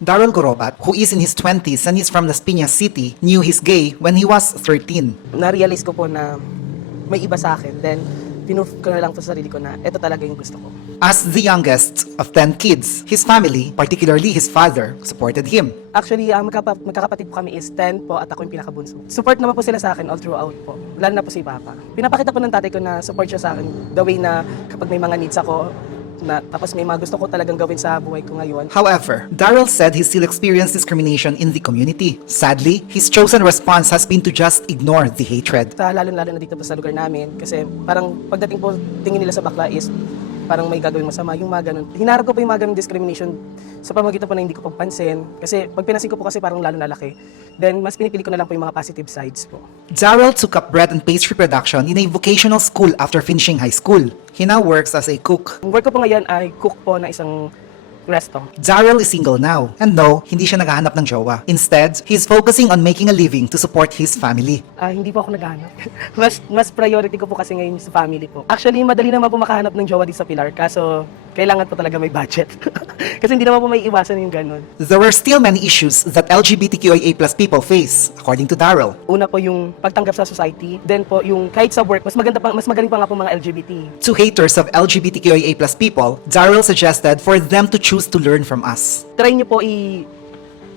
Daryl Gorobat, who is in his 20s and is from Las Piñas City, knew he's gay when he was 13. Na-realize ko po na may iba sa akin. Then, pinoof ko na lang po sa sarili ko na ito talaga yung gusto ko. As the youngest of 10 kids, his family, particularly his father, supported him. Actually, magkakapatid po kami is 10 po at ako yung pinakabunso. Support naman po sila sa akin all throughout po. Lalo na po si Papa. Pinapakita po ng tatay ko na support siya sa akin the way na kapag may mga needs ako, tapos may mga gusto ko talagang gawin sa buhay ko ngayon. However, Daryl said he still experienced discrimination in the community. Sadly, his chosen response has been to just ignore the hatred. Lalo na dito po sa lugar namin kasi parang pagdating po tingin nila sa bakla is parang may gagawin masama, yung mga ganun. Hinarap ko po yung mga ganun discrimination sa pamagitan po na hindi ko papansin. Kasi pag pinasin ko po kasi parang lalo nalaki. Then, mas pinipili ko na lang po yung mga positive sides po. Daryl took up bread and pastry production in a vocational school after finishing high school. He now works as a cook. Ang work ko po ngayon ay cook po na isang resto. Daryl is single now, and no, hindi siya naghahanap ng jowa. Instead, he's focusing on making a living to support his family. Hindi po ako naghahanap. mas priority ko po kasi ngayon sa family po. Actually, madali naman po makahanap ng jowa dito sa Pilar, kaso kailangan po talaga may budget. Kasi hindi naman po may iwasan yung ganun. There were still many issues that LGBTQIA+ people face, according to Daryl. Una po yung pagtanggap sa society, then po yung kahit sa work, mas magaling pa nga po mga LGBT. To haters of LGBTQIA+ people, Daryl suggested for them to choose to learn from us. Try niyo po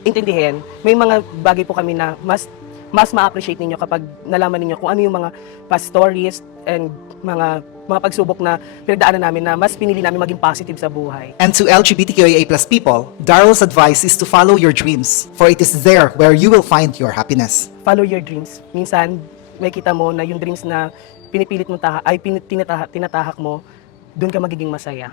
intindihin. May mga bagay po kami na mas ma-appreciate ninyo kapag nalaman ninyo kung ano yung mga past stories and mga pagsubok na pinagdaanan namin na mas pinili namin maging positive sa buhay. And to LGBTQIA+ people, Daryl's advice is to follow your dreams, for it is there where you will find your happiness. Follow your dreams. Minsan, may kita mo na yung dreams na pinipilit mo tinatahak mo, doon ka magiging masaya.